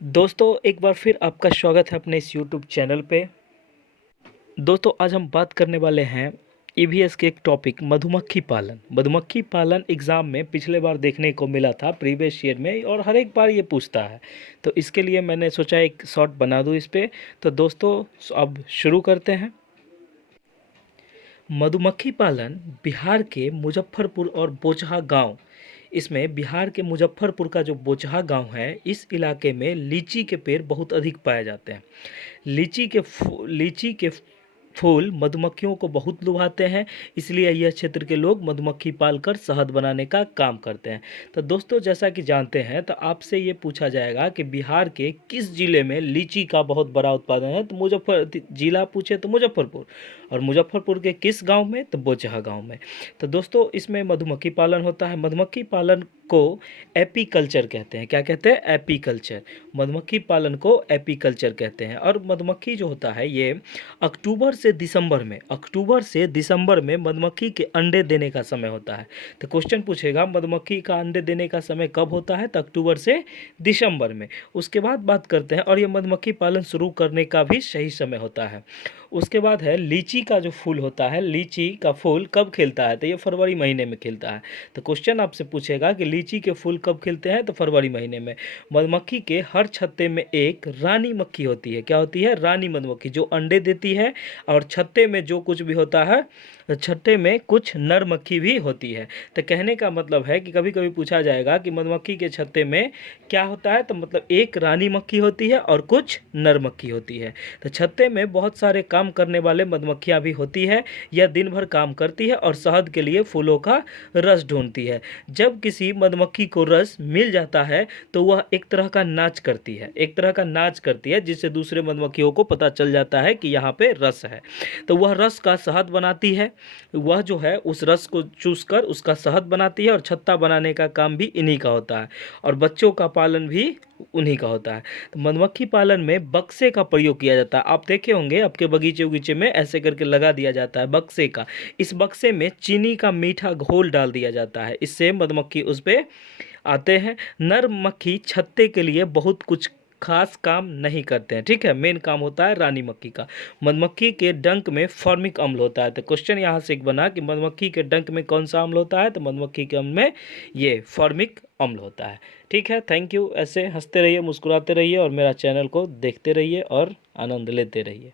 दोस्तों एक बार फिर आपका स्वागत है अपने इस यूट्यूब चैनल पे। दोस्तों आज हम बात करने वाले हैं ईवीएस के एक टॉपिक मधुमक्खी पालन। मधुमक्खी पालन एग्ज़ाम में पिछले बार देखने को मिला था प्रीवियस ईयर में, और हर एक बार ये पूछता है। तो इसके लिए मैंने सोचा एक शॉर्ट बना दूँ इस पे। तो दोस्तों अब शुरू करते हैं। मधुमक्खी पालन बिहार के मुजफ्फरपुर और बोचहा गांव, इसमें बिहार के मुजफ्फरपुर का जो बोचहा गांव है, इस इलाके में लीची के पेड़ बहुत अधिक पाए जाते हैं। लीची के फूल मधुमक्खियों को बहुत लुभाते हैं, इसलिए यह क्षेत्र के लोग मधुमक्खी पालकर शहद बनाने का काम करते हैं। तो दोस्तों जैसा कि जानते हैं, तो आपसे ये पूछा जाएगा कि बिहार के किस जिले में लीची का बहुत बड़ा उत्पादन है। तो जिला पूछे तो मुजफ्फरपुर, और मुजफ्फरपुर के किस गांव में, तो बोचहा गांव में। तो दोस्तों इसमें मधुमक्खी पालन होता है। मधुमक्खी पालन को एपीकल्चर कहते हैं। क्या कहते हैं? एपीकल्चर। मधुमक्खी पालन को एपीकल्चर कहते हैं। और मधुमक्खी जो होता है ये अक्टूबर से दिसंबर में मधुमक्खी के अंडे देने का समय होता है। तो क्वेश्चन पूछेगा मधुमक्खी का अंडे देने का समय कब होता है, तो अक्टूबर से दिसंबर में। उसके बाद बात करते हैं, और ये मधुमक्खी पालन शुरू करने का भी सही समय होता है। उसके बाद है लीची का जो फूल होता है, लीची का फूल कब खिलता है, तो ये फरवरी महीने में खिलता है। तो क्वेश्चन आपसे पूछेगा कि लीची के फूल कब खिलते हैं, तो फरवरी महीने में। मधुमक्खी के हर छत्ते में एक रानी मक्खी होती है। क्या होती है? रानी मधुमक्खी, जो अंडे देती है। और छत्ते में जो कुछ भी होता है, छत्ते में कुछ नर मक्खी भी होती है। तो कहने का मतलब है कि कभी कभी पूछा जाएगा कि मधुमक्खी के छत्ते में क्या होता है, तो मतलब एक रानी मक्खी होती है और कुछ नर मक्खी होती है। तो छत्ते में बहुत सारे काम करने वाले मधुमक्खियाँ भी होती है। यह दिन भर काम करती है और शहद के लिए फूलों का रस ढूंढती है। जब किसी मधुमक्खी को रस मिल जाता है तो वह एक तरह का नाच करती है, जिससे दूसरे मधुमक्खियों को पता चल जाता है कि यहाँ पे रस है। तो वह रस का शहद बनाती है। वह जो है उस रस को चूस कर उसका शहद बनाती है, और छत्ता बनाने का काम भी इन्हीं का होता है, और बच्चों का पालन भी उन्हीं का होता है। तो मधुमक्खी पालन में बक्से का प्रयोग किया जाता है। आप देखे होंगे आपके बगीचे उगीचे में ऐसे करके लगा दिया जाता है बक्से का। इस बक्से में चीनी का मीठा घोल डाल दिया जाता है, इससे मधुमक्खी उस पर आते हैं। नर मक्खी छत्ते के लिए बहुत कुछ खास काम नहीं करते हैं, ठीक है। मेन काम होता है रानी मक्खी का। मधुमक्खी के डंक में फॉर्मिक अम्ल होता है। तो क्वेश्चन यहाँ से एक बना कि मधुमक्खी के डंक में कौन सा अम्ल होता है, तो मधुमक्खी के अम्ल में ये फॉर्मिक अम्ल होता है। ठीक है, थैंक यू। ऐसे हंसते रहिए, मुस्कुराते रहिए, और मेरा चैनल को देखते रहिए और आनंद लेते रहिए।